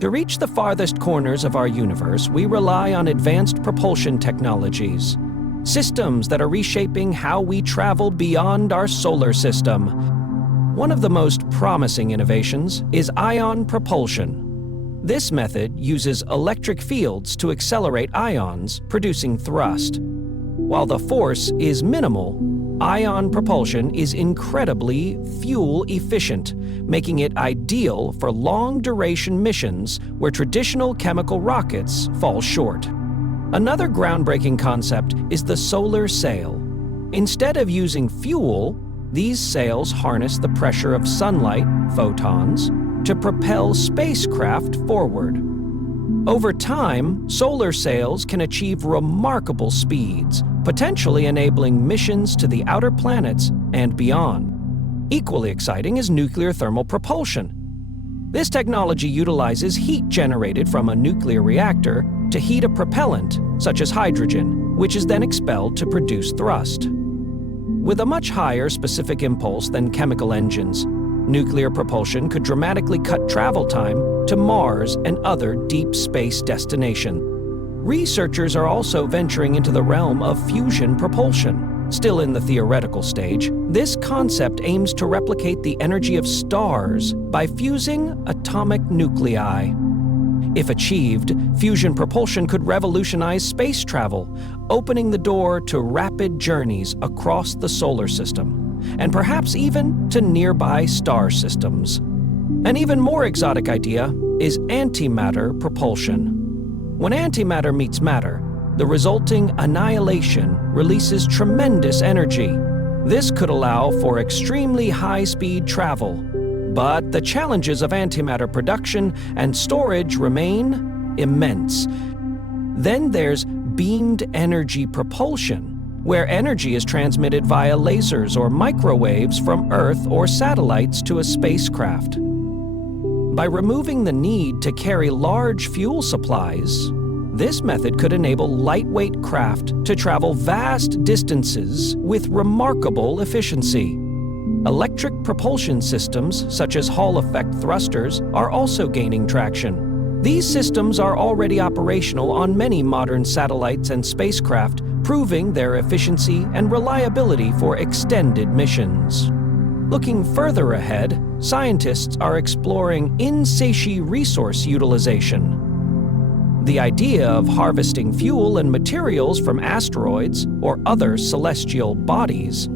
To reach the farthest corners of our universe, we rely on advanced propulsion technologies, systems that are reshaping how we travel beyond our solar system. One of the most promising innovations is ion propulsion. This method uses electric fields to accelerate ions, producing thrust. While the force is minimal, ion propulsion is incredibly fuel efficient, making it ideal for long-duration missions where traditional chemical rockets fall short. Another groundbreaking concept is the solar sail. Instead of using fuel, these sails harness the pressure of sunlight, photons, to propel spacecraft forward. Over time, solar sails can achieve remarkable speeds, potentially enabling missions to the outer planets and beyond. Equally exciting is nuclear thermal propulsion. This technology utilizes heat generated from a nuclear reactor to heat a propellant, such as hydrogen, which is then expelled to produce thrust. With a much higher specific impulse than chemical engines, nuclear propulsion could dramatically cut travel time to Mars and other deep space destinations. Researchers are also venturing into the realm of fusion propulsion. Still in the theoretical stage, this concept aims to replicate the energy of stars by fusing atomic nuclei. If achieved, fusion propulsion could revolutionize space travel, opening the door to rapid journeys across the solar system, and perhaps even to nearby star systems. An even more exotic idea is antimatter propulsion. When antimatter meets matter, the resulting annihilation releases tremendous energy. This could allow for extremely high-speed travel, but the challenges of antimatter production and storage remain immense. Then there's beamed energy propulsion, where energy is transmitted via lasers or microwaves from Earth or satellites to a spacecraft. By removing the need to carry large fuel supplies, this method could enable lightweight craft to travel vast distances with remarkable efficiency. Electric propulsion systems, such as Hall effect thrusters, are also gaining traction. These systems are already operational on many modern satellites and spacecraft, proving their efficiency and reliability for extended missions. Looking further ahead, scientists are exploring in-situ resource utilization. The idea of harvesting fuel and materials from asteroids or other celestial bodies.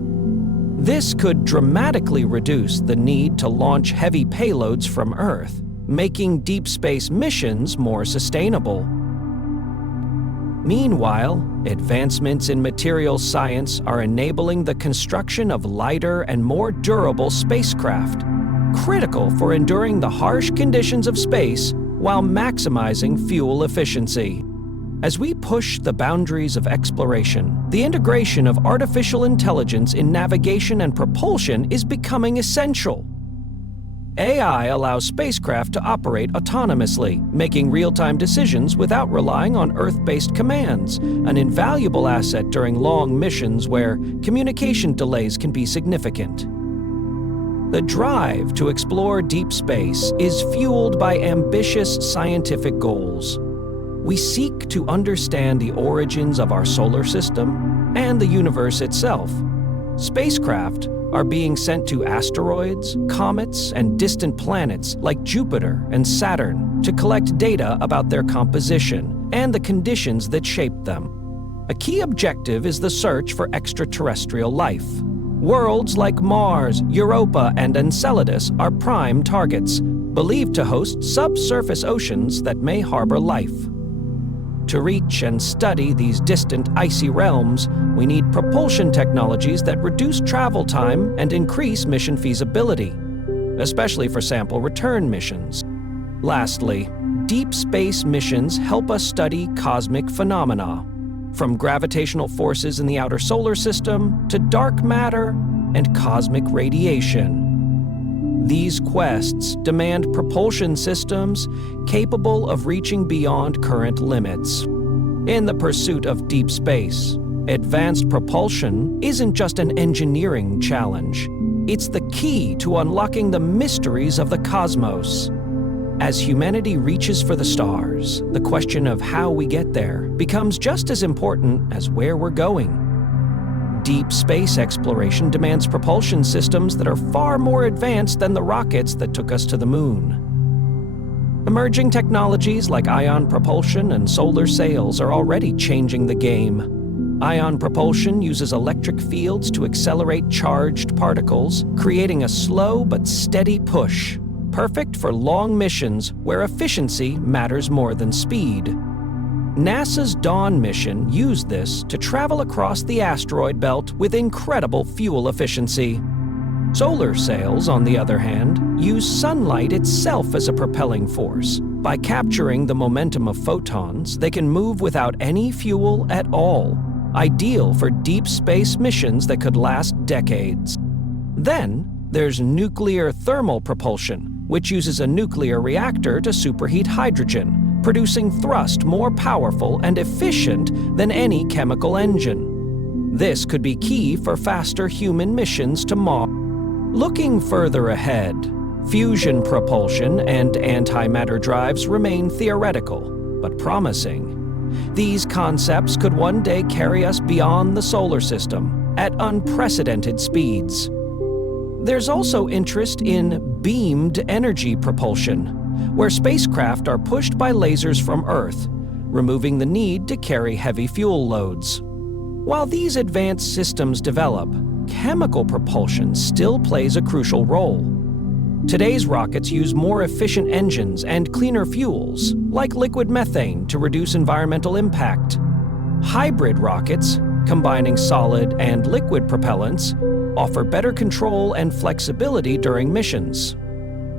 This could dramatically reduce the need to launch heavy payloads from Earth, making deep space missions more sustainable. Meanwhile, advancements in materials science are enabling the construction of lighter and more durable spacecraft, critical for enduring the harsh conditions of space while maximizing fuel efficiency. As we push the boundaries of exploration, the integration of artificial intelligence in navigation and propulsion is becoming essential. AI allows spacecraft to operate autonomously, making real-time decisions without relying on Earth-based commands, an invaluable asset during long missions where communication delays can be significant. The drive to explore deep space is fueled by ambitious scientific goals. We seek to understand the origins of our solar system and the universe itself. Spacecraft are being sent to asteroids, comets, and distant planets like Jupiter and Saturn to collect data about their composition and the conditions that shape them. A key objective is the search for extraterrestrial life. Worlds like Mars, Europa, and Enceladus are prime targets, believed to host subsurface oceans that may harbor life. To reach and study these distant icy realms, we need propulsion technologies that reduce travel time and increase mission feasibility, especially for sample return missions. Lastly, deep space missions help us study cosmic phenomena, from gravitational forces in the outer solar system to dark matter and cosmic radiation. These quests demand propulsion systems capable of reaching beyond current limits. In the pursuit of deep space, advanced propulsion isn't just an engineering challenge. It's the key to unlocking the mysteries of the cosmos. As humanity reaches for the stars, the question of how we get there becomes just as important as where we're going. Deep space exploration demands propulsion systems that are far more advanced than the rockets that took us to the moon. Emerging technologies like ion propulsion and solar sails are already changing the game. Ion propulsion uses electric fields to accelerate charged particles, creating a slow but steady push, perfect for long missions where efficiency matters more than speed. NASA's Dawn mission used this to travel across the asteroid belt with incredible fuel efficiency. Solar sails, on the other hand, use sunlight itself as a propelling force. By capturing the momentum of photons, they can move without any fuel at all, ideal for deep space missions that could last decades. Then, there's nuclear thermal propulsion, which uses a nuclear reactor to superheat hydrogen, producing thrust more powerful and efficient than any chemical engine. This could be key for faster human missions to Mars. Looking further ahead, fusion propulsion and antimatter drives remain theoretical, but promising. These concepts could one day carry us beyond the solar system at unprecedented speeds. There's also interest in beamed energy propulsion, where spacecraft are pushed by lasers from Earth, removing the need to carry heavy fuel loads. While these advanced systems develop, chemical propulsion still plays a crucial role. Today's rockets use more efficient engines and cleaner fuels, like liquid methane, to reduce environmental impact. Hybrid rockets, combining solid and liquid propellants, offer better control and flexibility during missions.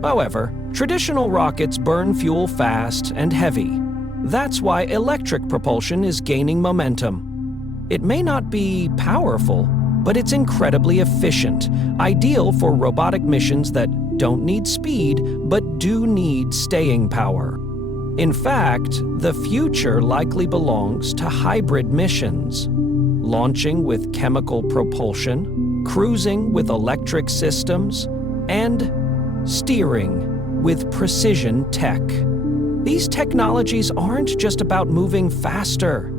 However, traditional rockets burn fuel fast and heavy. That's why electric propulsion is gaining momentum. It may not be powerful, but it's incredibly efficient, ideal for robotic missions that don't need speed, but do need staying power. In fact, the future likely belongs to hybrid missions, launching with chemical propulsion, cruising with electric systems, and steering with precision tech. These technologies aren't just about moving faster,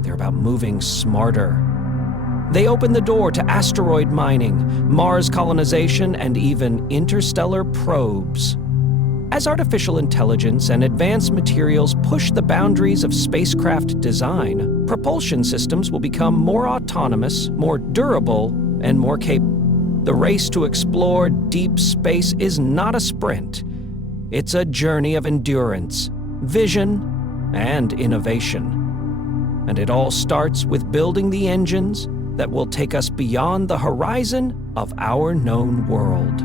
they're about moving smarter. They open the door to asteroid mining, Mars colonization, and even interstellar probes. As artificial intelligence and advanced materials push the boundaries of spacecraft design, propulsion systems will become more autonomous, more durable, and more capable. The race to explore deep space is not a sprint. It's a journey of endurance, vision, and innovation. And it all starts with building the engines that will take us beyond the horizon of our known world.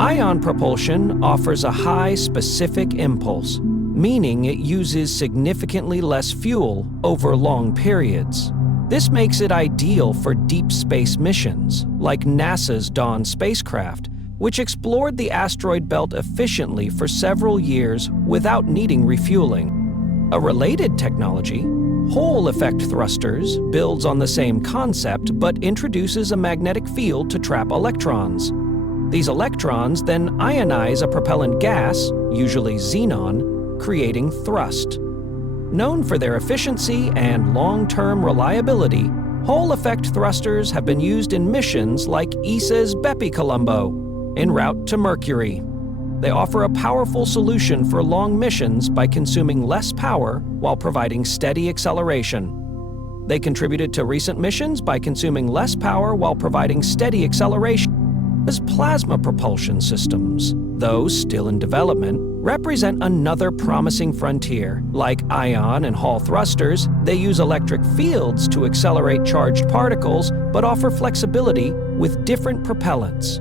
Ion propulsion offers a high specific impulse, meaning it uses significantly less fuel over long periods. This makes it ideal for deep space missions, like NASA's Dawn spacecraft, which explored the asteroid belt efficiently for several years without needing refueling. A related technology, Hole effect thrusters, builds on the same concept but introduces a magnetic field to trap electrons. These electrons then ionize a propellant gas, usually xenon, creating thrust. Known for their efficiency and long-term reliability, Hole effect thrusters have been used in missions like ESA's Bepi-Colombo, en route to Mercury. They offer a powerful solution for long missions by consuming less power while providing steady acceleration. They contributed to recent missions by consuming less power while providing steady acceleration. As plasma propulsion systems, though still in development, represent another promising frontier. Like ion and Hall thrusters, they use electric fields to accelerate charged particles but offer flexibility with different propellants.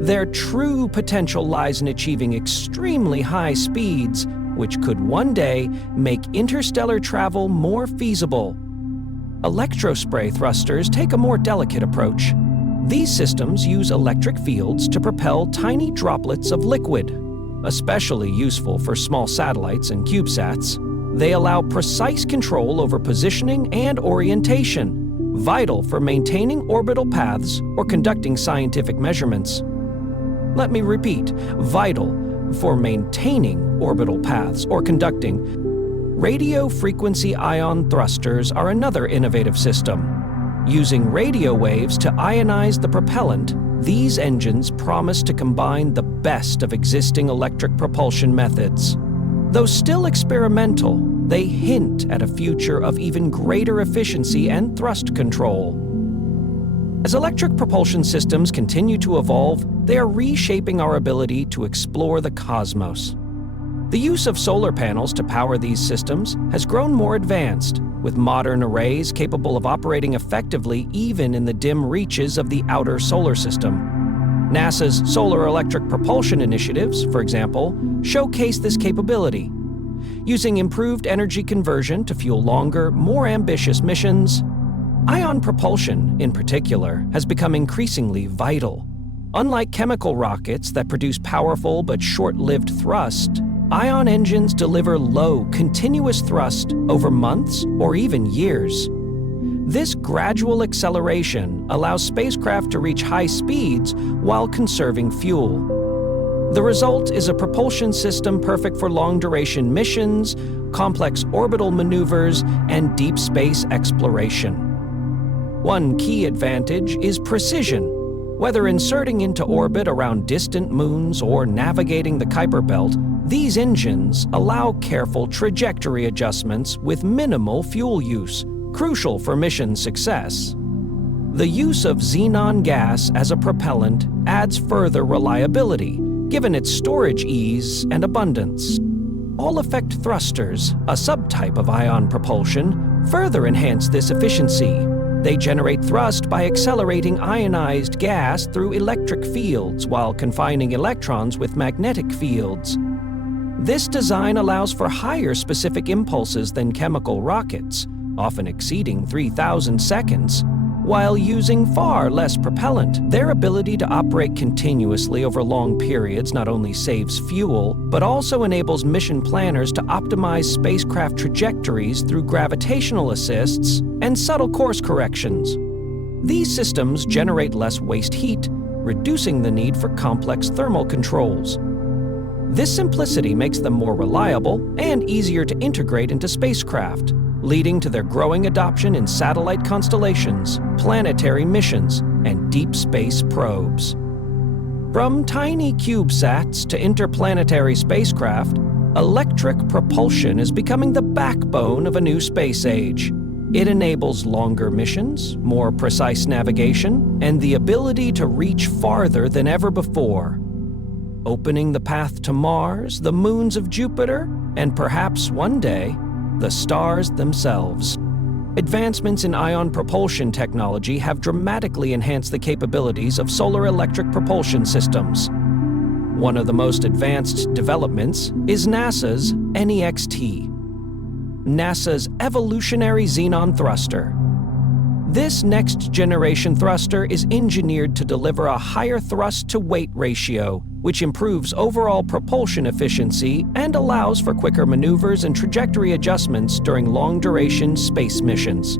Their true potential lies in achieving extremely high speeds, which could one day make interstellar travel more feasible. Electrospray thrusters take a more delicate approach. These systems use electric fields to propel tiny droplets of liquid. Especially useful for small satellites and CubeSats, they allow precise control over positioning and orientation, vital for maintaining orbital paths or conducting scientific measurements. Let me repeat, vital For maintaining orbital paths or conducting, radio frequency ion thrusters are another innovative system. Using radio waves to ionize the propellant, these engines promise to combine the best of existing electric propulsion methods. Though still experimental, they hint at a future of even greater efficiency and thrust control. As electric propulsion systems continue to evolve, they are reshaping our ability to explore the cosmos. The use of solar panels to power these systems has grown more advanced, with modern arrays capable of operating effectively even in the dim reaches of the outer solar system. NASA's Solar Electric Propulsion initiatives, for example, showcase this capability. Using improved energy conversion to fuel longer, more ambitious missions, ion propulsion, in particular, has become increasingly vital. Unlike chemical rockets that produce powerful but short-lived thrust, ion engines deliver low, continuous thrust over months or even years. This gradual acceleration allows spacecraft to reach high speeds while conserving fuel. The result is a propulsion system perfect for long-duration missions, complex orbital maneuvers, and deep space exploration. One key advantage is precision. Whether inserting into orbit around distant moons or navigating the Kuiper Belt, these engines allow careful trajectory adjustments with minimal fuel use, crucial for mission success. The use of xenon gas as a propellant adds further reliability, given its storage ease and abundance. All-effect thrusters, a subtype of ion propulsion, further enhance this efficiency. They generate thrust by accelerating ionized gas through electric fields while confining electrons with magnetic fields. This design allows for higher specific impulses than chemical rockets, often exceeding 3,000 seconds. While using far less propellant, their ability to operate continuously over long periods not only saves fuel, but also enables mission planners to optimize spacecraft trajectories through gravitational assists and subtle course corrections. These systems generate less waste heat, reducing the need for complex thermal controls. This simplicity makes them more reliable and easier to integrate into spacecraft, leading to their growing adoption in satellite constellations, planetary missions, and deep space probes. From tiny CubeSats to interplanetary spacecraft, electric propulsion is becoming the backbone of a new space age. It enables longer missions, more precise navigation, and the ability to reach farther than ever before, opening the path to Mars, the moons of Jupiter, and perhaps one day, the stars themselves. Advancements in ion propulsion technology have dramatically enhanced the capabilities of solar electric propulsion systems. One of the most advanced developments is NASA's NEXT, NASA's Evolutionary Xenon Thruster. This next-generation thruster is engineered to deliver a higher thrust-to-weight ratio, which improves overall propulsion efficiency and allows for quicker maneuvers and trajectory adjustments during long-duration space missions.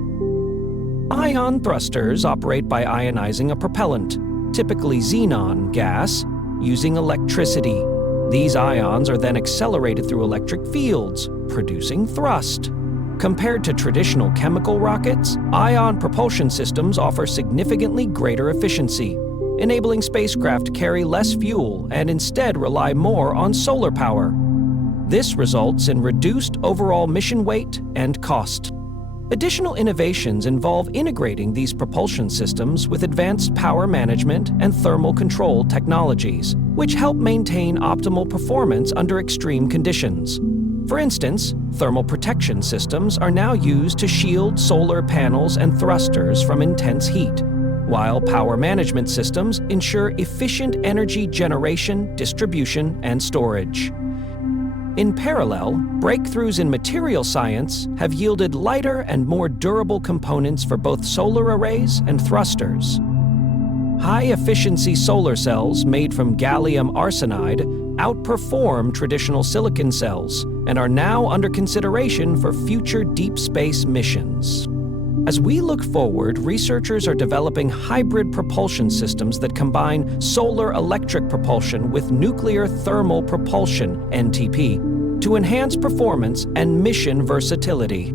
Ion thrusters operate by ionizing a propellant, typically xenon gas, using electricity. These ions are then accelerated through electric fields, producing thrust. Compared to traditional chemical rockets, ion propulsion systems offer significantly greater efficiency, enabling spacecraft to carry less fuel and instead rely more on solar power. This results in reduced overall mission weight and cost. Additional innovations involve integrating these propulsion systems with advanced power management and thermal control technologies, which help maintain optimal performance under extreme conditions. For instance, thermal protection systems are now used to shield solar panels and thrusters from intense heat, while power management systems ensure efficient energy generation, distribution, and storage. In parallel, breakthroughs in material science have yielded lighter and more durable components for both solar arrays and thrusters. High-efficiency solar cells made from gallium arsenide outperform traditional silicon cells and are now under consideration for future deep space missions. As we look forward, researchers are developing hybrid propulsion systems that combine solar electric propulsion with nuclear thermal propulsion, (NTP), to enhance performance and mission versatility.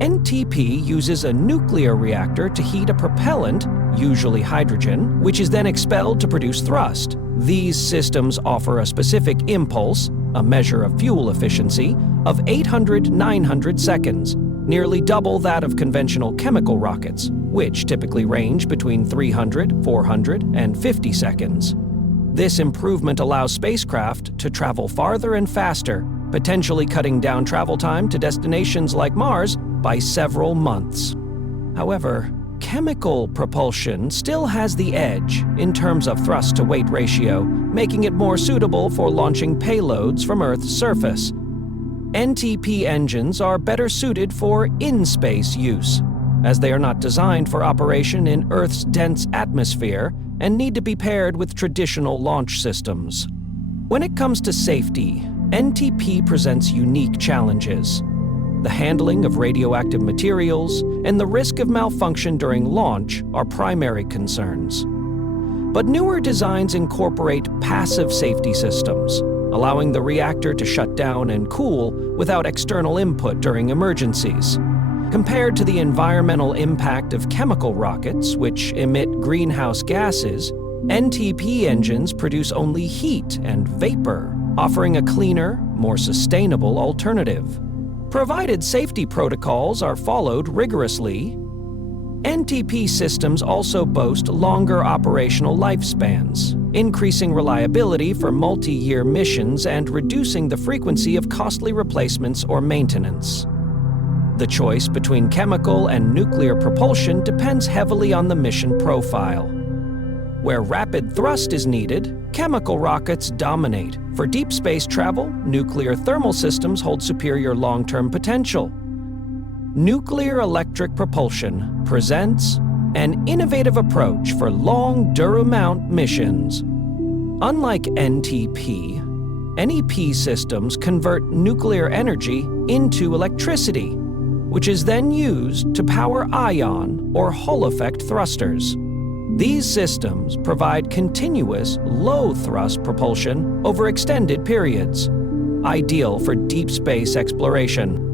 NTP uses a nuclear reactor to heat a propellant, usually hydrogen, which is then expelled to produce thrust. These systems offer a specific impulse, a measure of fuel efficiency, of 800–900 seconds, nearly double that of conventional chemical rockets, which typically range between 300, 400, and 50 seconds. This improvement allows spacecraft to travel farther and faster, potentially cutting down travel time to destinations like Mars by several months. However, chemical propulsion still has the edge in terms of thrust-to-weight ratio, making it more suitable for launching payloads from Earth's surface. NTP engines are better suited for in-space use, as they are not designed for operation in Earth's dense atmosphere and need to be paired with traditional launch systems. When it comes to safety, NTP presents unique challenges. The handling of radioactive materials and the risk of malfunction during launch are primary concerns. But newer designs incorporate passive safety systems, allowing the reactor to shut down and cool without external input during emergencies. Compared to the environmental impact of chemical rockets, which emit greenhouse gases, NTP engines produce only heat and vapor, offering a cleaner, more sustainable alternative. Provided safety protocols are followed rigorously, NTP systems also boast longer operational lifespans, increasing reliability for multi-year missions and reducing the frequency of costly replacements or maintenance. The choice between chemical and nuclear propulsion depends heavily on the mission profile. Where rapid thrust is needed, chemical rockets dominate. For deep space travel, nuclear thermal systems hold superior long-term potential. Nuclear electric propulsion presents an innovative approach for long Duromount missions. Unlike NTP, NEP systems convert nuclear energy into electricity, which is then used to power ion or Hall effect thrusters. These systems provide continuous, low-thrust propulsion over extended periods, ideal for deep space exploration.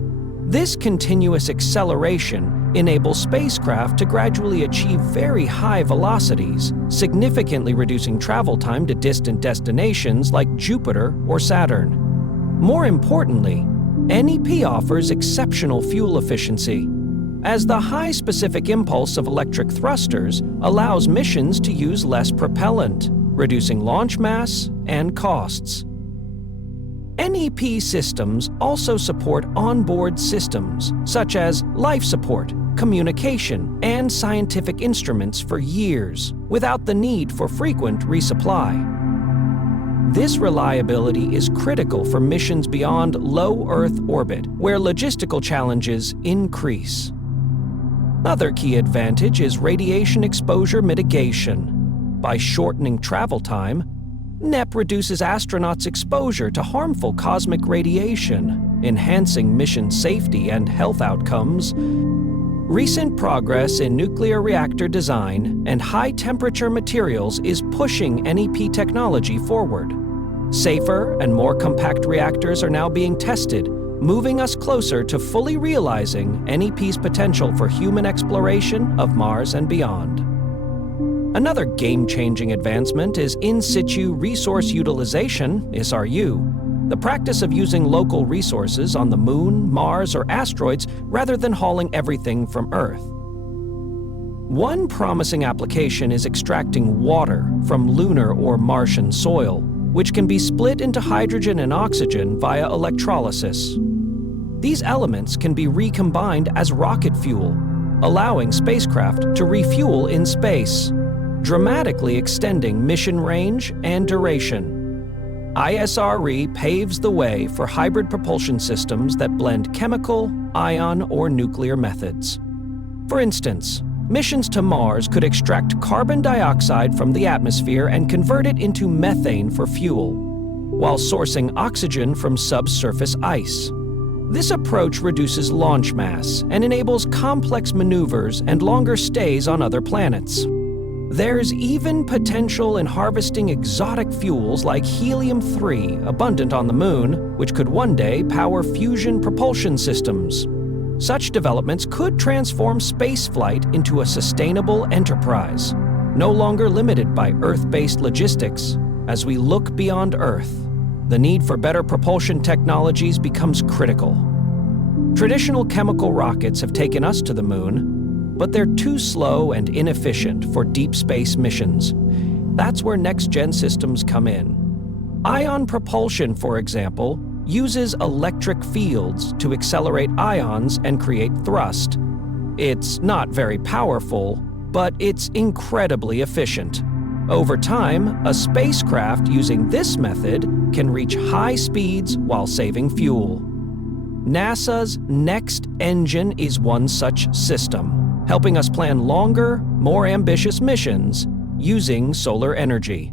This continuous acceleration enables spacecraft to gradually achieve very high velocities, significantly reducing travel time to distant destinations like Jupiter or Saturn. More importantly, NEP offers exceptional fuel efficiency, as the high specific impulse of electric thrusters allows missions to use less propellant, reducing launch mass and costs. NEP systems also support onboard systems, such as life support, communication, and scientific instruments for years, without the need for frequent resupply. This reliability is critical for missions beyond low Earth orbit, where logistical challenges increase. Another key advantage is radiation exposure mitigation. By shortening travel time, NEP reduces astronauts' exposure to harmful cosmic radiation, enhancing mission safety and health outcomes. Recent progress in nuclear reactor design and high-temperature materials is pushing NEP technology forward. Safer and more compact reactors are now being tested, moving us closer to fully realizing NEP's potential for human exploration of Mars and beyond. Another game-changing advancement is in situ resource utilization, SRU, the practice of using local resources on the Moon, Mars, or asteroids rather than hauling everything from Earth. One promising application is extracting water from lunar or Martian soil, which can be split into hydrogen and oxygen via electrolysis. These elements can be recombined as rocket fuel, allowing spacecraft to refuel in space, dramatically extending mission range and duration. ISRE paves the way for hybrid propulsion systems that blend chemical, ion, or nuclear methods. For instance, missions to Mars could extract carbon dioxide from the atmosphere and convert it into methane for fuel, while sourcing oxygen from subsurface ice. This approach reduces launch mass and enables complex maneuvers and longer stays on other planets. There's even potential in harvesting exotic fuels like helium-3, abundant on the Moon, which could one day power fusion propulsion systems. Such developments could transform spaceflight into a sustainable enterprise, no longer limited by Earth-based logistics. As we look beyond Earth, the need for better propulsion technologies becomes critical. Traditional chemical rockets have taken us to the Moon, but they're too slow and inefficient for deep space missions. That's where next-gen systems come in. Ion propulsion, for example, uses electric fields to accelerate ions and create thrust. It's not very powerful, but it's incredibly efficient. Over time, a spacecraft using this method can reach high speeds while saving fuel. NASA's Next Engine is one such system, helping us plan longer, more ambitious missions using solar energy.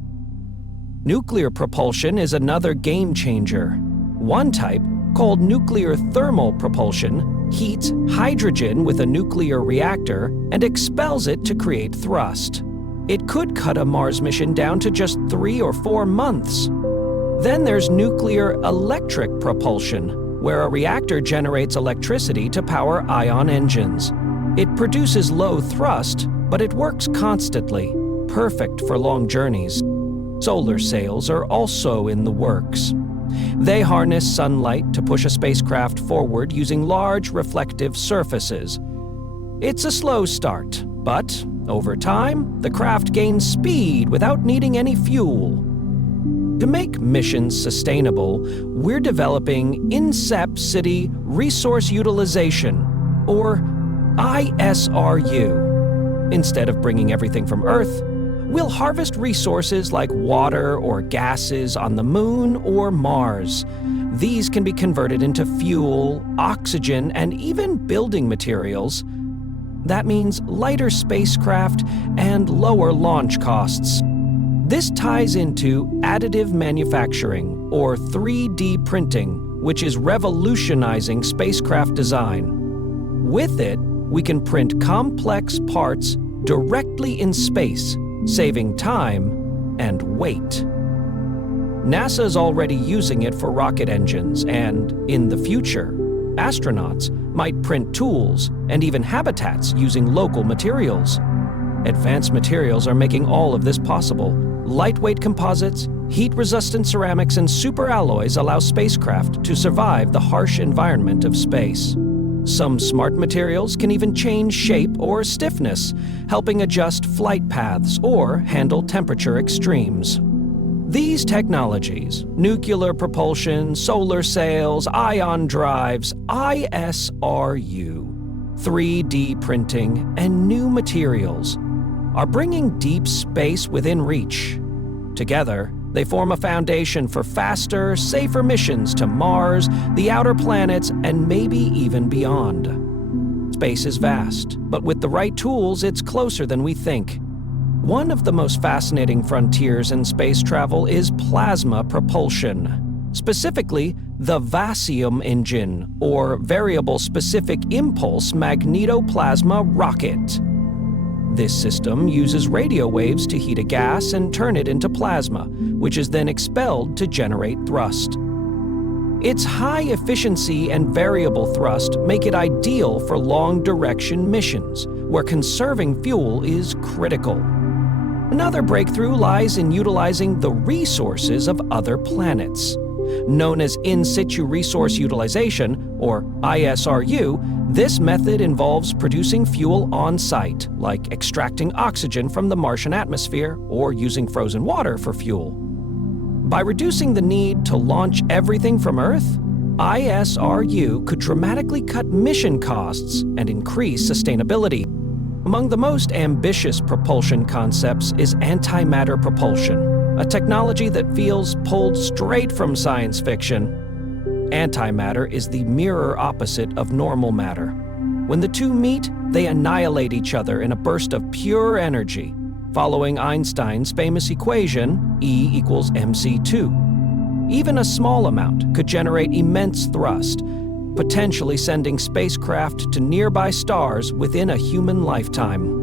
Nuclear propulsion is another game changer. One type, called nuclear thermal propulsion, heats hydrogen with a nuclear reactor and expels it to create thrust. It could cut a Mars mission down to just 3 or 4 months. Then there's nuclear electric propulsion, where a reactor generates electricity to power ion engines. It produces low thrust, but it works constantly, perfect for long journeys. Solar sails are also in the works. They harness sunlight to push a spacecraft forward using large reflective surfaces. It's a slow start, but over time, the craft gains speed without needing any fuel. To make missions sustainable, we're developing In-Situ Resource Utilization, or ISRU. Instead of bringing everything from Earth, we'll harvest resources like water or gases on the Moon or Mars. These can be converted into fuel, oxygen, and even building materials. That means lighter spacecraft and lower launch costs. This ties into additive manufacturing, or 3D printing, which is revolutionizing spacecraft design. With it, we can print complex parts directly in space, saving time and weight. NASA's already using it for rocket engines, and in the future, astronauts might print tools and even habitats using local materials. Advanced materials are making all of this possible. Lightweight composites, heat-resistant ceramics, and superalloys allow spacecraft to survive the harsh environment of space. Some smart materials can even change shape or stiffness, helping adjust flight paths or handle temperature extremes. These technologies, nuclear propulsion, solar sails, ion drives, ISRU, 3D printing, and new materials, are bringing deep space within reach. Together, they form a foundation for faster, safer missions to Mars, the outer planets, and maybe even beyond. Space is vast, but with the right tools, it's closer than we think. One of the most fascinating frontiers in space travel is plasma propulsion, specifically the Vasium engine, or Variable Specific Impulse Magnetoplasma Rocket. This system uses radio waves to heat a gas and turn it into plasma, which is then expelled to generate thrust. Its high efficiency and variable thrust make it ideal for long-duration missions, where conserving fuel is critical. Another breakthrough lies in utilizing the resources of other planets. Known as In-Situ Resource Utilization, or ISRU, this method involves producing fuel on-site, like extracting oxygen from the Martian atmosphere or using frozen water for fuel. By reducing the need to launch everything from Earth, ISRU could dramatically cut mission costs and increase sustainability. Among the most ambitious propulsion concepts is antimatter propulsion, a technology that feels pulled straight from science fiction. Antimatter is the mirror opposite of normal matter. When the two meet, they annihilate each other in a burst of pure energy, following Einstein's famous equation, E equals mc2. Even a small amount could generate immense thrust. potentially sending spacecraft to nearby stars within a human lifetime.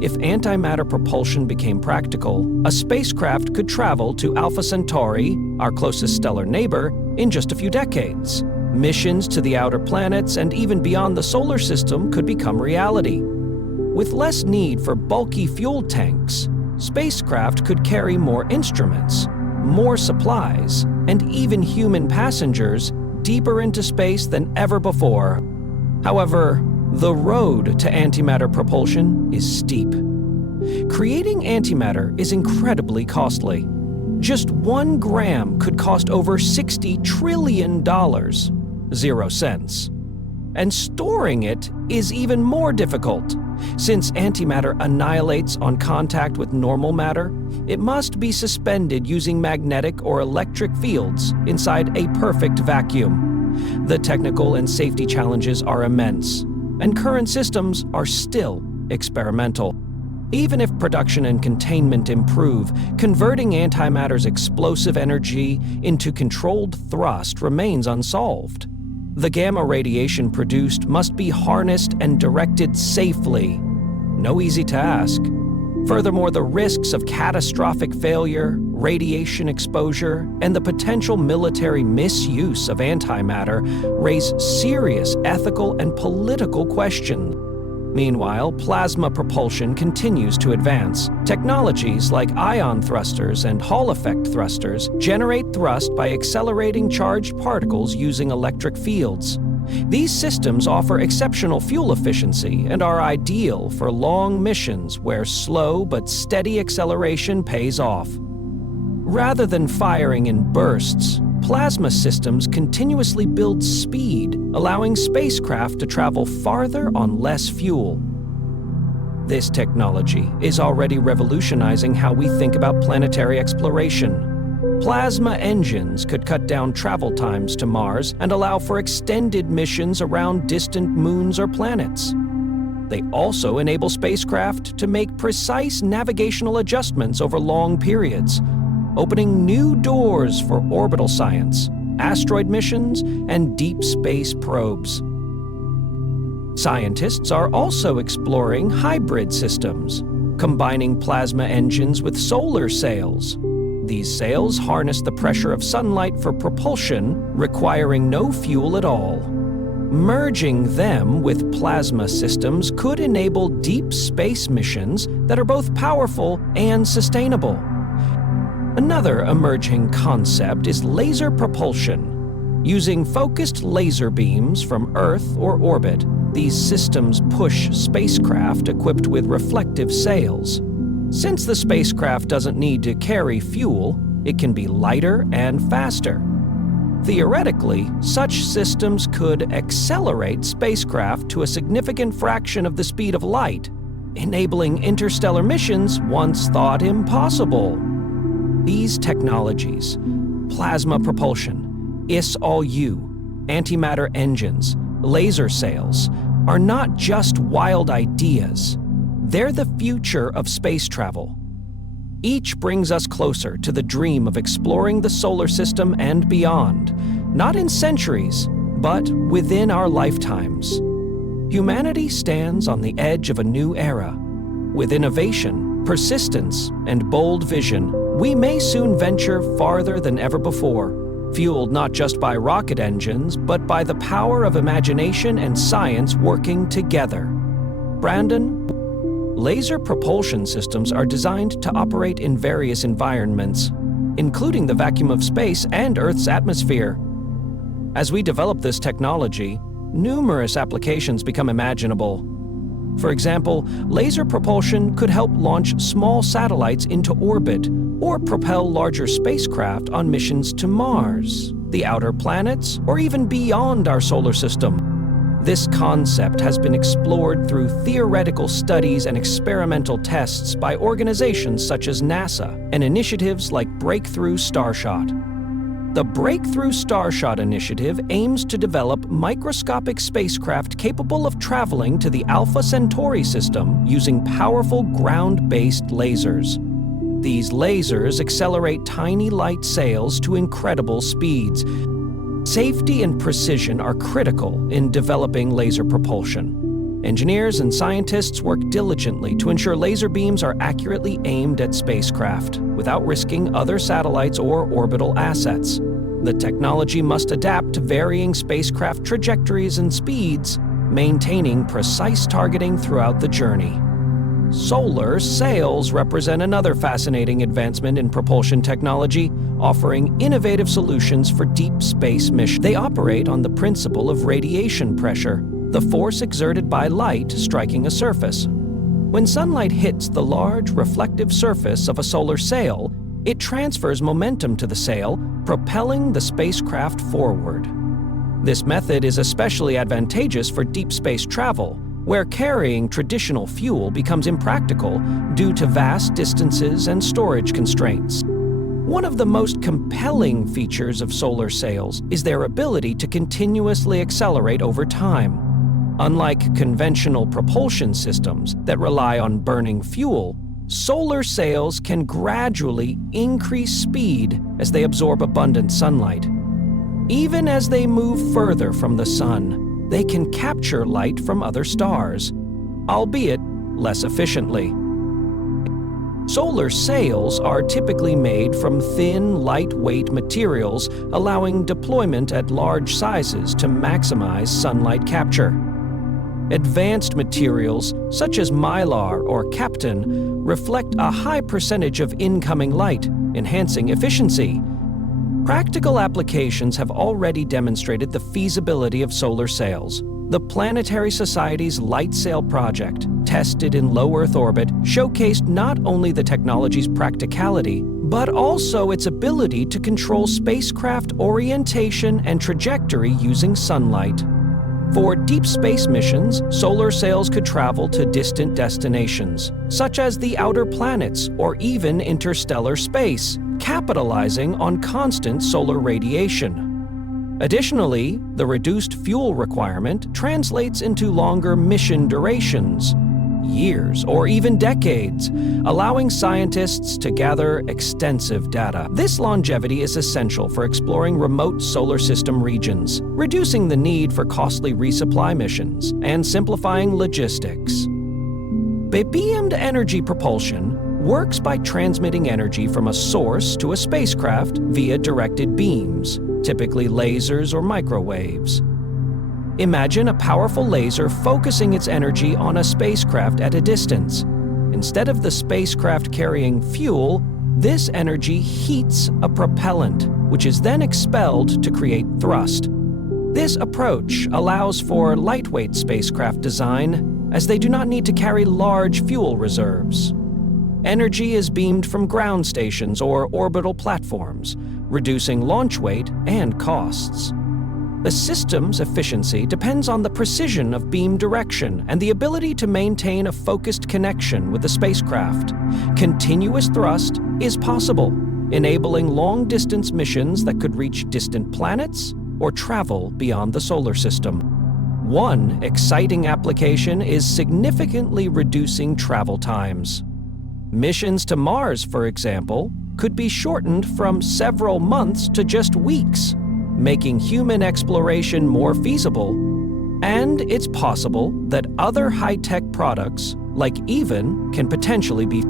If antimatter propulsion became practical, a spacecraft could travel to Alpha Centauri, our closest stellar neighbor, in just a few decades. Missions to the outer planets and even beyond the solar system could become reality. With less need for bulky fuel tanks, spacecraft could carry more instruments, more supplies, and even human passengers deeper into space than ever before. However, the road to antimatter propulsion is steep. Creating antimatter is incredibly costly. Just 1 gram could cost over $60 trillion, 0 cents. And storing it is even more difficult. Since antimatter annihilates on contact with normal matter, it must be suspended using magnetic or electric fields inside a perfect vacuum. The technical and safety challenges are immense, and current systems are still experimental. Even if production and containment improve, converting antimatter's explosive energy into controlled thrust remains unsolved. The gamma radiation produced must be harnessed and directed safely. No easy task. Furthermore, the risks of catastrophic failure, radiation exposure, and the potential military misuse of antimatter raise serious ethical and political questions. Meanwhile, plasma propulsion continues to advance. Technologies like ion thrusters and Hall effect thrusters generate thrust by accelerating charged particles using electric fields. These systems offer exceptional fuel efficiency and are ideal for long missions where slow but steady acceleration pays off. Rather than firing in bursts, plasma systems continuously build speed, allowing spacecraft to travel farther on less fuel. This technology is already revolutionizing how we think about planetary exploration. Plasma engines could cut down travel times to Mars and allow for extended missions around distant moons or planets. They also enable spacecraft to make precise navigational adjustments over long periods, opening new doors for orbital science, asteroid missions, and deep space probes. Scientists are also exploring hybrid systems, combining plasma engines with solar sails. These sails harness the pressure of sunlight for propulsion, requiring no fuel at all. Merging them with plasma systems could enable deep space missions that are both powerful and sustainable. Another emerging concept is laser propulsion. Using focused laser beams from Earth or orbit, these systems push spacecraft equipped with reflective sails. Since the spacecraft doesn't need to carry fuel, it can be lighter and faster. Theoretically, such systems could accelerate spacecraft to a significant fraction of the speed of light, enabling interstellar missions once thought impossible. These technologies, plasma propulsion, IS-all-U, antimatter engines, laser sails, are not just wild ideas. They're the future of space travel. Each brings us closer to the dream of exploring the solar system and beyond, not in centuries, but within our lifetimes. Humanity stands on the edge of a new era. With innovation, persistence, and bold vision, we may soon venture farther than ever before, fueled not just by rocket engines, but by the power of imagination and science working together. Brandon, laser propulsion systems are designed to operate in various environments, including the vacuum of space and Earth's atmosphere. As we develop this technology, numerous applications become imaginable. For example, laser propulsion could help launch small satellites into orbit or propel larger spacecraft on missions to Mars, the outer planets, or even beyond our solar system. This concept has been explored through theoretical studies and experimental tests by organizations such as NASA and initiatives like Breakthrough Starshot. The Breakthrough Starshot initiative aims to develop microscopic spacecraft capable of traveling to the Alpha Centauri system using powerful ground-based lasers. These lasers accelerate tiny light sails to incredible speeds, Safety and precision are critical in developing laser propulsion. Engineers and scientists work diligently to ensure laser beams are accurately aimed at spacecraft without risking other satellites or orbital assets. The technology must adapt to varying spacecraft trajectories and speeds, maintaining precise targeting throughout the journey. Solar sails represent another fascinating advancement in propulsion technology, offering innovative solutions for deep space missions. They operate on the principle of radiation pressure, the force exerted by light striking a surface. When sunlight hits the large reflective surface of a solar sail, it transfers momentum to the sail, propelling the spacecraft forward. This method is especially advantageous for deep space travel, where carrying traditional fuel becomes impractical due to vast distances and storage constraints. One of the most compelling features of solar sails is their ability to continuously accelerate over time. Unlike conventional propulsion systems that rely on burning fuel, solar sails can gradually increase speed as they absorb abundant sunlight. Even as they move further from the sun, they can capture light from other stars, albeit less efficiently. Solar sails are typically made from thin, lightweight materials, allowing deployment at large sizes to maximize sunlight capture. Advanced materials, such as mylar or kapton, reflect a high percentage of incoming light, enhancing efficiency. Practical applications have already demonstrated the feasibility of solar sails. The Planetary Society's Light Sail project, tested in low Earth orbit, showcased not only the technology's practicality, but also its ability to control spacecraft orientation and trajectory using sunlight. For deep space missions, solar sails could travel to distant destinations, such as the outer planets or even interstellar space, capitalizing on constant solar radiation. Additionally, the reduced fuel requirement translates into longer mission durations, years or even decades, allowing scientists to gather extensive data. This longevity is essential for exploring remote solar system regions, reducing the need for costly resupply missions, and simplifying logistics. Beamed energy propulsion works by transmitting energy from a source to a spacecraft via directed beams, typically lasers or microwaves. Imagine a powerful laser focusing its energy on a spacecraft at a distance. Instead of the spacecraft carrying fuel, this energy heats a propellant, which is then expelled to create thrust. This approach allows for lightweight spacecraft design, as they do not need to carry large fuel reserves. Energy is beamed from ground stations or orbital platforms, reducing launch weight and costs. The system's efficiency depends on the precision of beam direction and the ability to maintain a focused connection with the spacecraft. Continuous thrust is possible, enabling long-distance missions that could reach distant planets or travel beyond the solar system. One exciting application is significantly reducing travel times. Missions to Mars, for example, could be shortened from several months to just weeks, making human exploration more feasible. And it's possible that other high-tech products, like EVEN, can potentially be.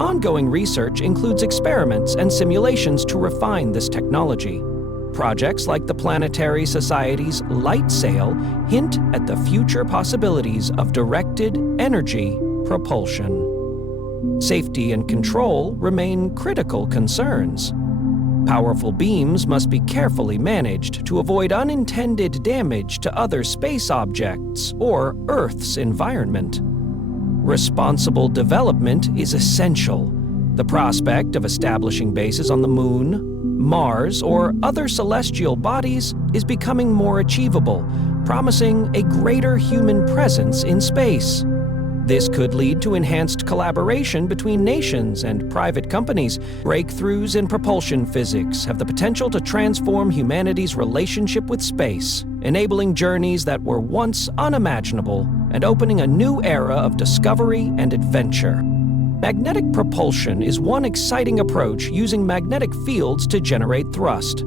Ongoing research includes experiments and simulations to refine this technology. Projects like the Planetary Society's Light Sail hint at the future possibilities of directed energy propulsion. Safety and control remain critical concerns. Powerful beams must be carefully managed to avoid unintended damage to other space objects or Earth's environment. Responsible development is essential. The prospect of establishing bases on the Moon, Mars, or other celestial bodies is becoming more achievable, promising a greater human presence in space. This could lead to enhanced collaboration between nations and private companies. Breakthroughs in propulsion physics have the potential to transform humanity's relationship with space, enabling journeys that were once unimaginable and opening a new era of discovery and adventure. Magnetic propulsion is one exciting approach using magnetic fields to generate thrust.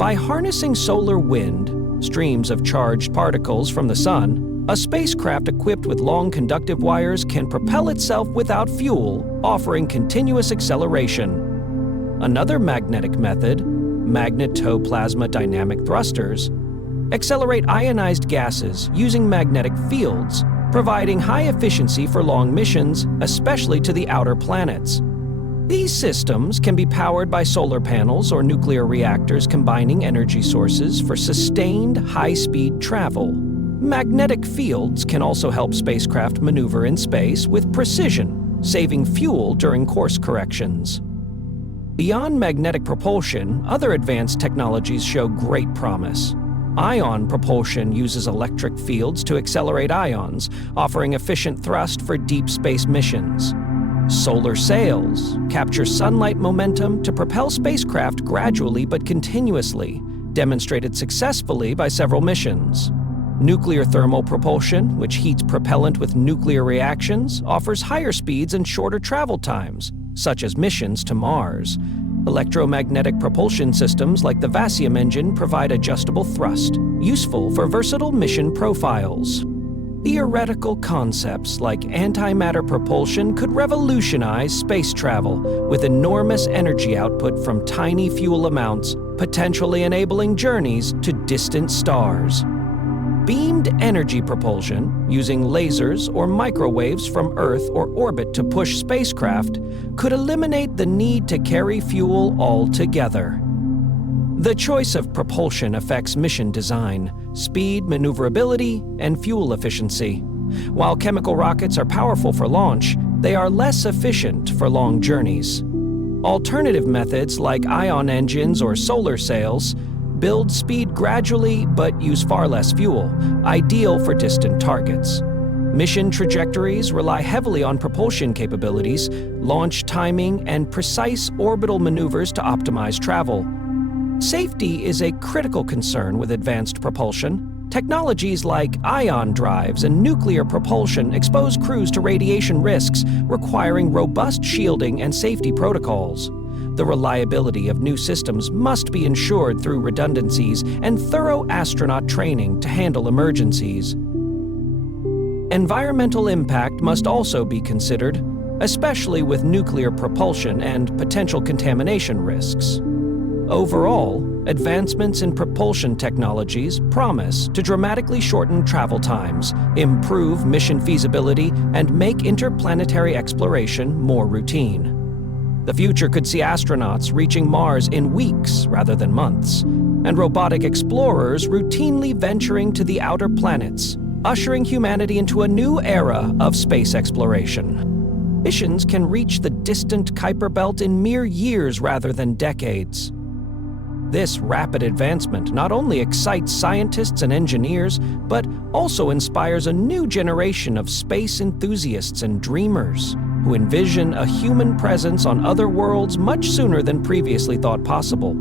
By harnessing solar wind, streams of charged particles from the sun, a spacecraft equipped with long conductive wires can propel itself without fuel, offering continuous acceleration. Another magnetic method, magnetoplasma dynamic thrusters, accelerate ionized gases using magnetic fields, providing high efficiency for long missions, especially to the outer planets. These systems can be powered by solar panels or nuclear reactors combining energy sources for sustained, high-speed travel. Magnetic fields can also help spacecraft maneuver in space with precision, saving fuel during course corrections. Beyond magnetic propulsion, other advanced technologies show great promise. Ion propulsion uses electric fields to accelerate ions, offering efficient thrust for deep space missions. Solar sails capture sunlight momentum to propel spacecraft gradually but continuously, demonstrated successfully by several missions. Nuclear thermal propulsion, which heats propellant with nuclear reactions, offers higher speeds and shorter travel times, such as missions to Mars. Electromagnetic propulsion systems like the Vacuum engine provide adjustable thrust, useful for versatile mission profiles. Theoretical concepts like antimatter propulsion could revolutionize space travel with enormous energy output from tiny fuel amounts, potentially enabling journeys to distant stars. Beamed energy propulsion, using lasers or microwaves from Earth or orbit to push spacecraft, could eliminate the need to carry fuel altogether. The choice of propulsion affects mission design, speed, maneuverability, and fuel efficiency. While chemical rockets are powerful for launch, they are less efficient for long journeys. Alternative methods like ion engines or solar sails build speed gradually but use far less fuel, ideal for distant targets. Mission trajectories rely heavily on propulsion capabilities, launch timing, and precise orbital maneuvers to optimize travel. Safety is a critical concern with advanced propulsion. Technologies like ion drives and nuclear propulsion expose crews to radiation risks, requiring robust shielding and safety protocols. The reliability of new systems must be ensured through redundancies and thorough astronaut training to handle emergencies. Environmental impact must also be considered, especially with nuclear propulsion and potential contamination risks. Overall, advancements in propulsion technologies promise to dramatically shorten travel times, improve mission feasibility, and make interplanetary exploration more routine. The future could see astronauts reaching Mars in weeks rather than months, and robotic explorers routinely venturing to the outer planets, ushering humanity into a new era of space exploration. Missions can reach the distant Kuiper Belt in mere years rather than decades. This rapid advancement not only excites scientists and engineers, but also inspires a new generation of space enthusiasts and dreamers who envision a human presence on other worlds much sooner than previously thought possible.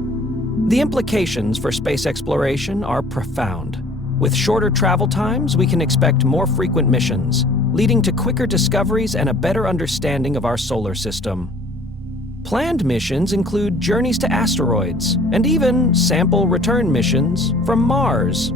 The implications for space exploration are profound. With shorter travel times, we can expect more frequent missions, leading to quicker discoveries and a better understanding of our solar system. Planned missions include journeys to asteroids and even sample return missions from Mars.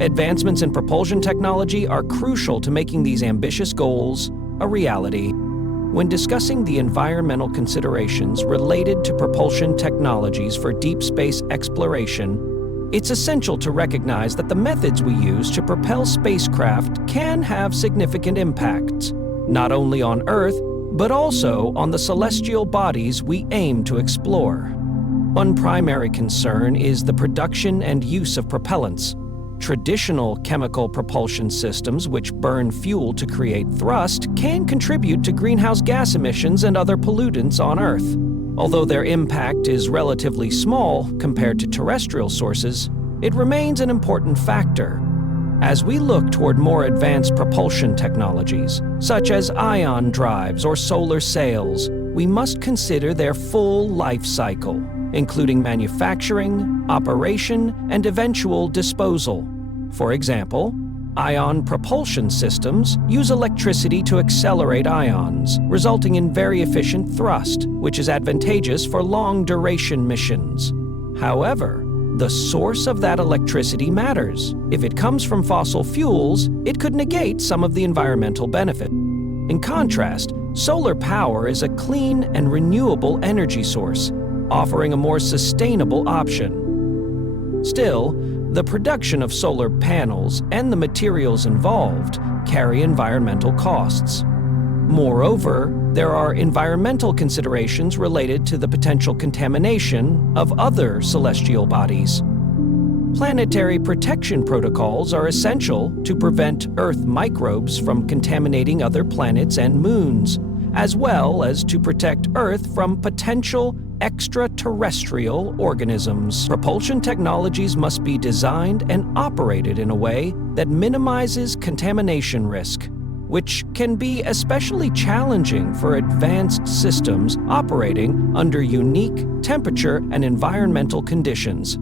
Advancements in propulsion technology are crucial to making these ambitious goals a reality. When discussing the environmental considerations related to propulsion technologies for deep space exploration, it's essential to recognize that the methods we use to propel spacecraft can have significant impacts, not only on Earth, but also on the celestial bodies we aim to explore. One primary concern is the production and use of propellants. Traditional chemical propulsion systems, which burn fuel to create thrust, can contribute to greenhouse gas emissions and other pollutants on Earth. Although their impact is relatively small compared to terrestrial sources, it remains an important factor. As we look toward more advanced propulsion technologies, such as ion drives or solar sails, we must consider their full life cycle, including manufacturing, operation, and eventual disposal. For example, ion propulsion systems use electricity to accelerate ions, resulting in very efficient thrust, which is advantageous for long-duration missions. However, The source of that electricity matters. If it comes from fossil fuels, it could negate some of the environmental benefit. In contrast, solar power is a clean and renewable energy source, offering a more sustainable option. Still, the production of solar panels and the materials involved carry environmental costs. Moreover, there are environmental considerations related to the potential contamination of other celestial bodies. Planetary protection protocols are essential to prevent Earth microbes from contaminating other planets and moons, as well as to protect Earth from potential extraterrestrial organisms. Propulsion technologies must be designed and operated in a way that minimizes contamination risk, which can be especially challenging for advanced systems operating under unique temperature and environmental conditions.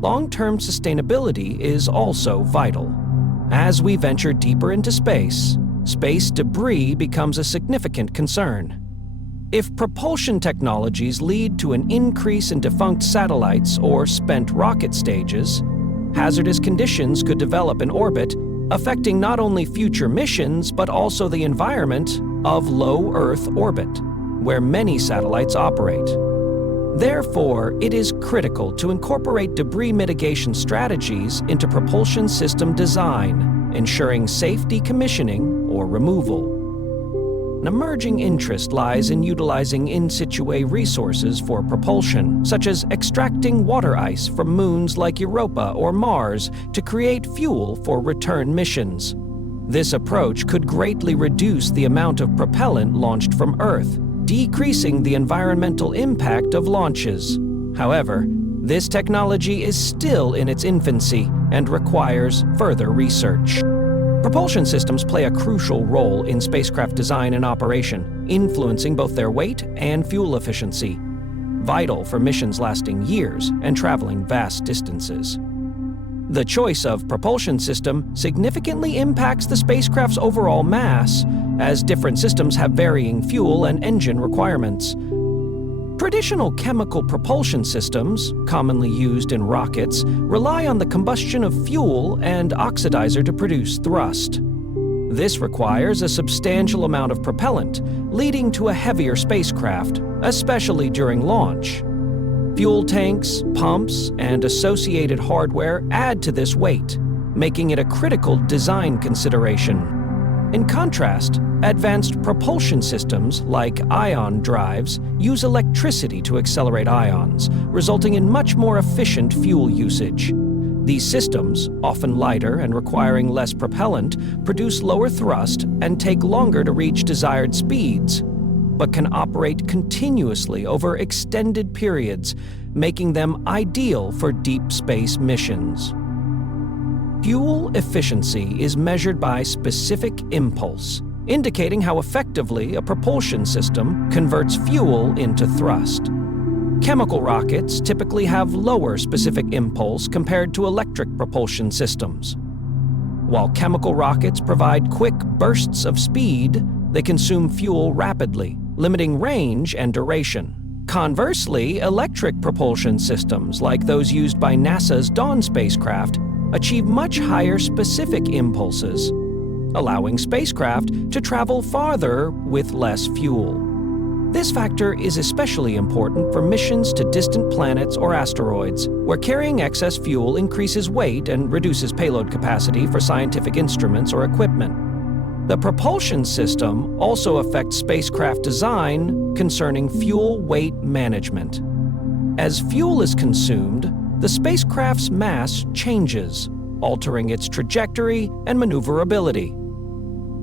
Long-term sustainability is also vital. As we venture deeper into space, space debris becomes a significant concern. If propulsion technologies lead to an increase in defunct satellites or spent rocket stages, hazardous conditions could develop in orbit, affecting not only future missions but also the environment of low Earth orbit, where many satellites operate. Therefore, it is critical to incorporate debris mitigation strategies into propulsion system design, ensuring safe decommissioning or removal. An emerging interest lies in utilizing in situ resources for propulsion, such as extracting water ice from moons like Europa or Mars to create fuel for return missions. This approach could greatly reduce the amount of propellant launched from Earth, decreasing the environmental impact of launches. However, this technology is still in its infancy and requires further research. Propulsion systems play a crucial role in spacecraft design and operation, influencing both their weight and fuel efficiency, vital for missions lasting years and traveling vast distances. The choice of propulsion system significantly impacts the spacecraft's overall mass, as different systems have varying fuel and engine requirements. Traditional chemical propulsion systems, commonly used in rockets, rely on the combustion of fuel and oxidizer to produce thrust. This requires a substantial amount of propellant, leading to a heavier spacecraft, especially during launch. Fuel tanks, pumps, and associated hardware add to this weight, making it a critical design consideration. In contrast, advanced propulsion systems like ion drives use electricity to accelerate ions, resulting in much more efficient fuel usage. These systems, often lighter and requiring less propellant, produce lower thrust and take longer to reach desired speeds, but can operate continuously over extended periods, making them ideal for deep space missions. Fuel efficiency is measured by specific impulse, indicating how effectively a propulsion system converts fuel into thrust. Chemical rockets typically have lower specific impulse compared to electric propulsion systems. While chemical rockets provide quick bursts of speed, they consume fuel rapidly, limiting range and duration. Conversely, electric propulsion systems, like those used by NASA's Dawn spacecraft, achieve much higher specific impulses, allowing spacecraft to travel farther with less fuel. This factor is especially important for missions to distant planets or asteroids, where carrying excess fuel increases weight and reduces payload capacity for scientific instruments or equipment. The propulsion system also affects spacecraft design concerning fuel weight management. As fuel is consumed, the spacecraft's mass changes, altering its trajectory and maneuverability.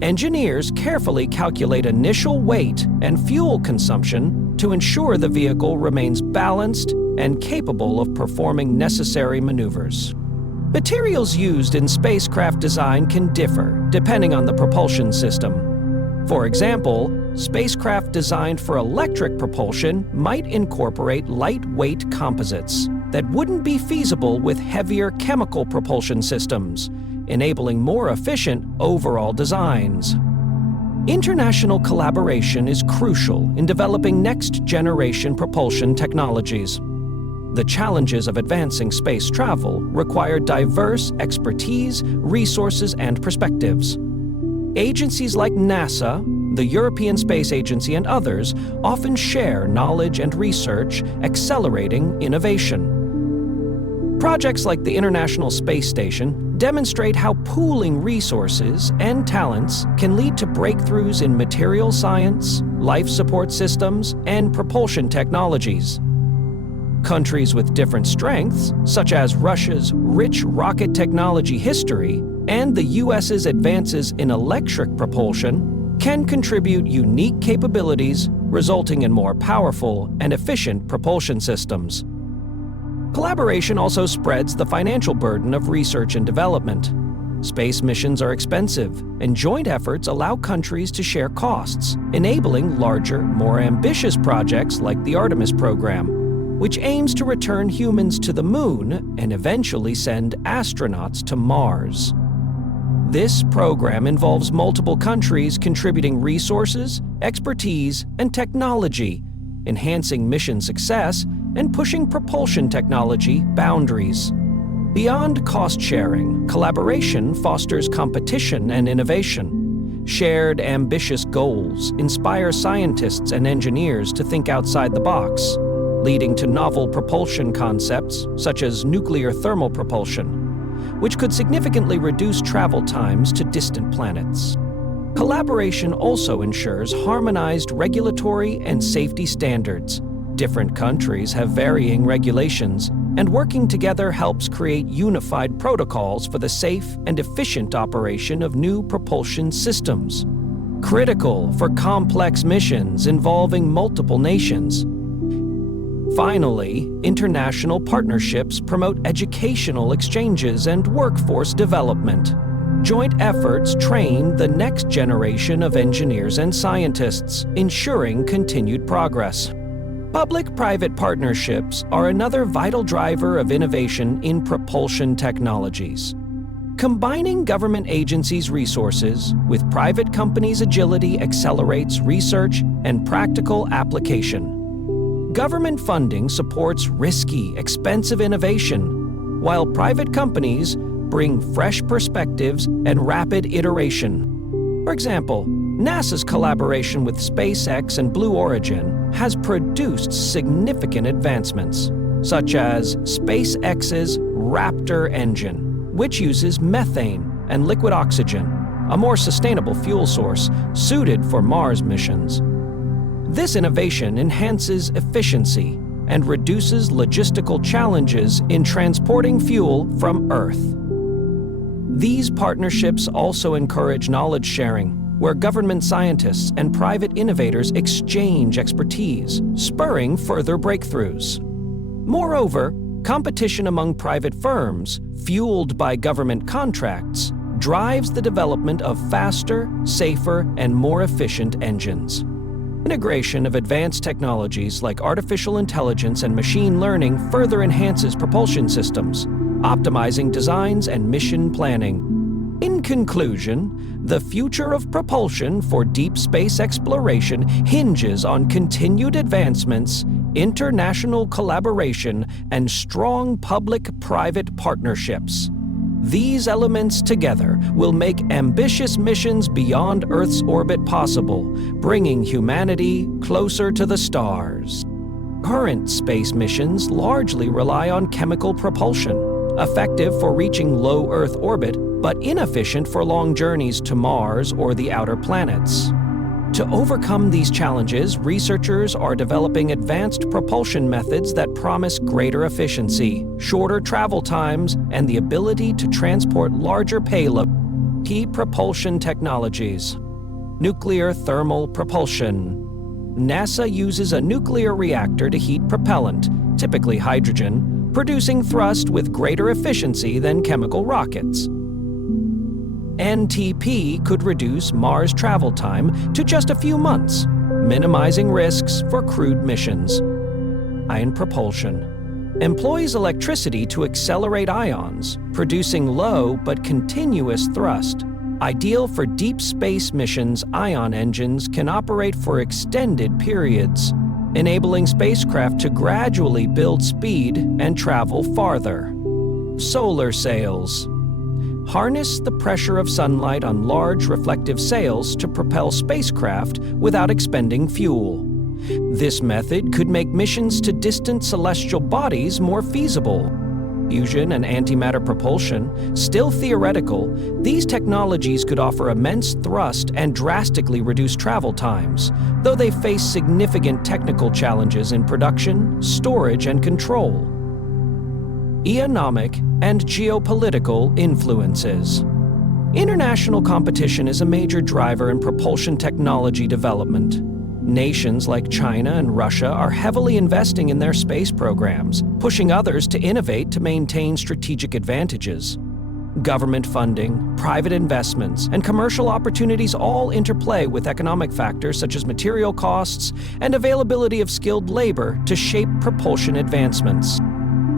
Engineers carefully calculate initial weight and fuel consumption to ensure the vehicle remains balanced and capable of performing necessary maneuvers. Materials used in spacecraft design can differ depending on the propulsion system. For example, spacecraft designed for electric propulsion might incorporate lightweight composites that wouldn't be feasible with heavier chemical propulsion systems, enabling more efficient overall designs. International collaboration is crucial in developing next-generation propulsion technologies. The challenges of advancing space travel require diverse expertise, resources, and perspectives. Agencies like NASA, the European Space Agency, and others often share knowledge and research, accelerating innovation. Projects like the International Space Station demonstrate how pooling resources and talents can lead to breakthroughs in material science, life support systems, and propulsion technologies. Countries with different strengths, such as Russia's rich rocket technology history and the US's advances in electric propulsion, can contribute unique capabilities, resulting in more powerful and efficient propulsion systems. Collaboration also spreads the financial burden of research and development. Space missions are expensive, and joint efforts allow countries to share costs, enabling larger, more ambitious projects like the Artemis program, which aims to return humans to the Moon and eventually send astronauts to Mars. This program involves multiple countries contributing resources, expertise, and technology, enhancing mission success and pushing propulsion technology boundaries. Beyond cost-sharing, collaboration fosters competition and innovation. Shared ambitious goals inspire scientists and engineers to think outside the box, leading to novel propulsion concepts such as nuclear thermal propulsion, which could significantly reduce travel times to distant planets. Collaboration also ensures harmonized regulatory and safety standards. Different countries have varying regulations, and working together helps create unified protocols for the safe and efficient operation of new propulsion systems. Critical for complex missions involving multiple nations. Finally, international partnerships promote educational exchanges and workforce development. Joint efforts train the next generation of engineers and scientists, ensuring continued progress. Public-private partnerships are another vital driver of innovation in propulsion technologies. Combining government agencies' resources with private companies' agility accelerates research and practical application. Government funding supports risky, expensive innovation, while private companies bring fresh perspectives and rapid iteration. For example, NASA's collaboration with SpaceX and Blue Origin has produced significant advancements, such as SpaceX's Raptor engine, which uses methane and liquid oxygen, a more sustainable fuel source suited for Mars missions. This innovation enhances efficiency and reduces logistical challenges in transporting fuel from Earth. These partnerships also encourage knowledge sharing, where government scientists and private innovators exchange expertise, spurring further breakthroughs. Moreover, competition among private firms, fueled by government contracts, drives the development of faster, safer, and more efficient engines. Integration of advanced technologies like artificial intelligence and machine learning further enhances propulsion systems, optimizing designs and mission planning. In conclusion, the future of propulsion for deep space exploration hinges on continued advancements, international collaboration, and strong public-private partnerships. These elements together will make ambitious missions beyond Earth's orbit possible, bringing humanity closer to the stars. Current space missions largely rely on chemical propulsion, effective for reaching low Earth orbit, but inefficient for long journeys to Mars or the outer planets. To overcome these challenges, researchers are developing advanced propulsion methods that promise greater efficiency, shorter travel times, and the ability to transport larger payloads. Key propulsion technologies. Nuclear thermal propulsion. NASA uses a nuclear reactor to heat propellant, typically hydrogen, producing thrust with greater efficiency than chemical rockets. NTP could reduce Mars travel time to just a few months, minimizing risks for crewed missions. Ion propulsion employs electricity to accelerate ions, producing low but continuous thrust. Ideal for deep space missions, ion engines can operate for extended periods. enabling spacecraft to gradually build speed and travel farther. Solar sails harness the pressure of sunlight on large reflective sails to propel spacecraft without expending fuel. This method could make missions to distant celestial bodies more feasible. Fusion and antimatter propulsion, still theoretical, these technologies could offer immense thrust and drastically reduce travel times, though they face significant technical challenges in production, storage, and control. Economic and geopolitical influences. International competition is a major driver in propulsion technology development. Nations like China and Russia are heavily investing in their space programs, pushing others to innovate to maintain strategic advantages. Government funding, private investments, and commercial opportunities all interplay with economic factors such as material costs and availability of skilled labor to shape propulsion advancements.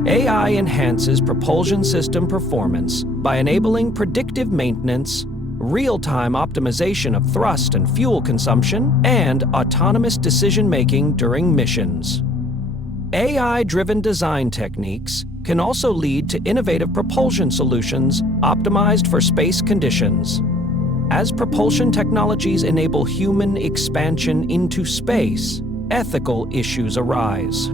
AI enhances propulsion system performance by enabling predictive maintenance, real-time optimization of thrust and fuel consumption, and autonomous decision-making during missions. AI-driven design techniques can also lead to innovative propulsion solutions optimized for space conditions. As propulsion technologies enable human expansion into space, ethical issues arise.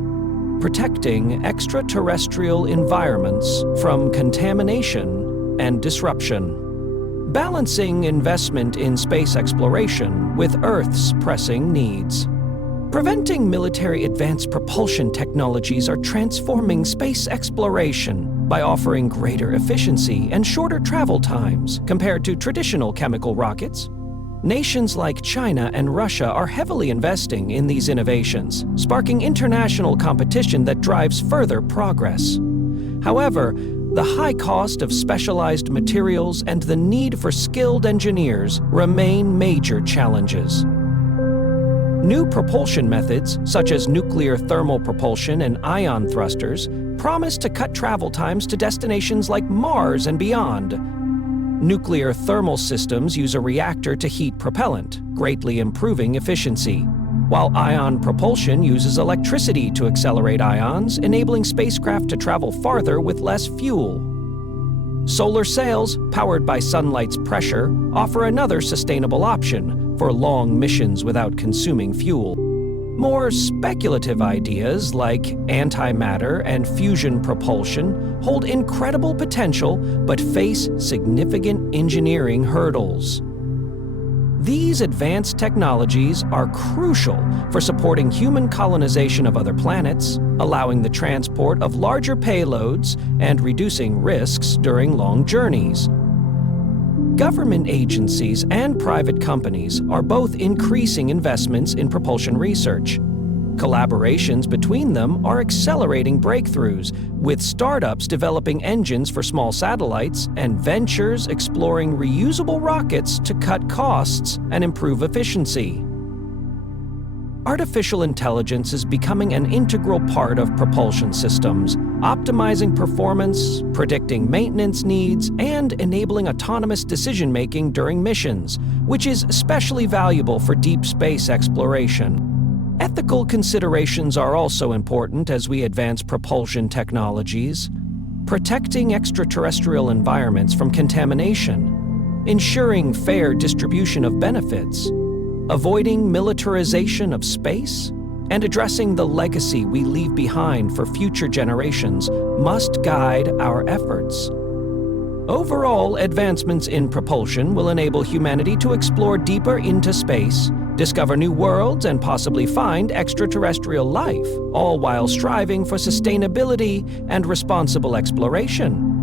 Protecting extraterrestrial environments from contamination and disruption. Balancing investment in space exploration with Earth's pressing needs. Preventing military advanced propulsion technologies are transforming space exploration by offering greater efficiency and shorter travel times compared to traditional chemical rockets. Nations like China and Russia are heavily investing in these innovations, sparking international competition that drives further progress. However, the high cost of specialized materials and the need for skilled engineers remain major challenges. New propulsion methods, such as nuclear thermal propulsion and ion thrusters, promise to cut travel times to destinations like Mars and beyond. Nuclear thermal systems use a reactor to heat propellant, greatly improving efficiency, while ion propulsion uses electricity to accelerate ions, enabling spacecraft to travel farther with less fuel. Solar sails, powered by sunlight's pressure, offer another sustainable option for long missions without consuming fuel. More speculative ideas like antimatter and fusion propulsion hold incredible potential but face significant engineering hurdles. These advanced technologies are crucial for supporting human colonization of other planets, allowing the transport of larger payloads and reducing risks during long journeys. Government agencies and private companies are both increasing investments in propulsion research. Collaborations between them are accelerating breakthroughs, with startups developing engines for small satellites and ventures exploring reusable rockets to cut costs and improve efficiency. Artificial intelligence is becoming an integral part of propulsion systems, optimizing performance, predicting maintenance needs, and enabling autonomous decision-making during missions, which is especially valuable for deep space exploration. Ethical considerations are also important as we advance propulsion technologies. Protecting extraterrestrial environments from contamination, ensuring fair distribution of benefits, avoiding militarization of space, and addressing the legacy we leave behind for future generations must guide our efforts. Overall, advancements in propulsion will enable humanity to explore deeper into space, discover new worlds, and possibly find extraterrestrial life, all while striving for sustainability and responsible exploration.